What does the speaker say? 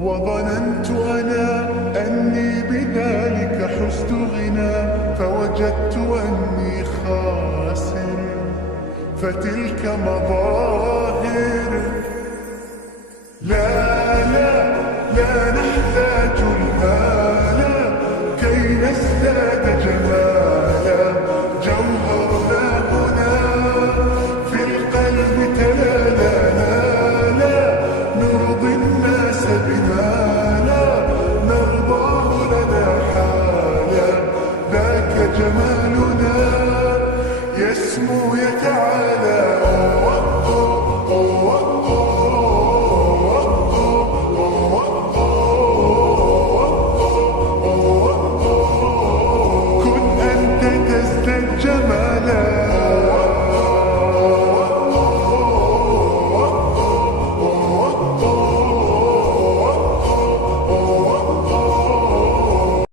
وظننت أنا أني بذلك حزت غنى، فوجدت أني خاسر، فتلك مظاهر. لا لا لا نحتاج المال كي نزداد جمالا، جوهرنا هنا في القلب تلالانا، لا نرضي الناس بما لا نرضاه لنا حالا، ذاك جمالنا يسمو يتعالى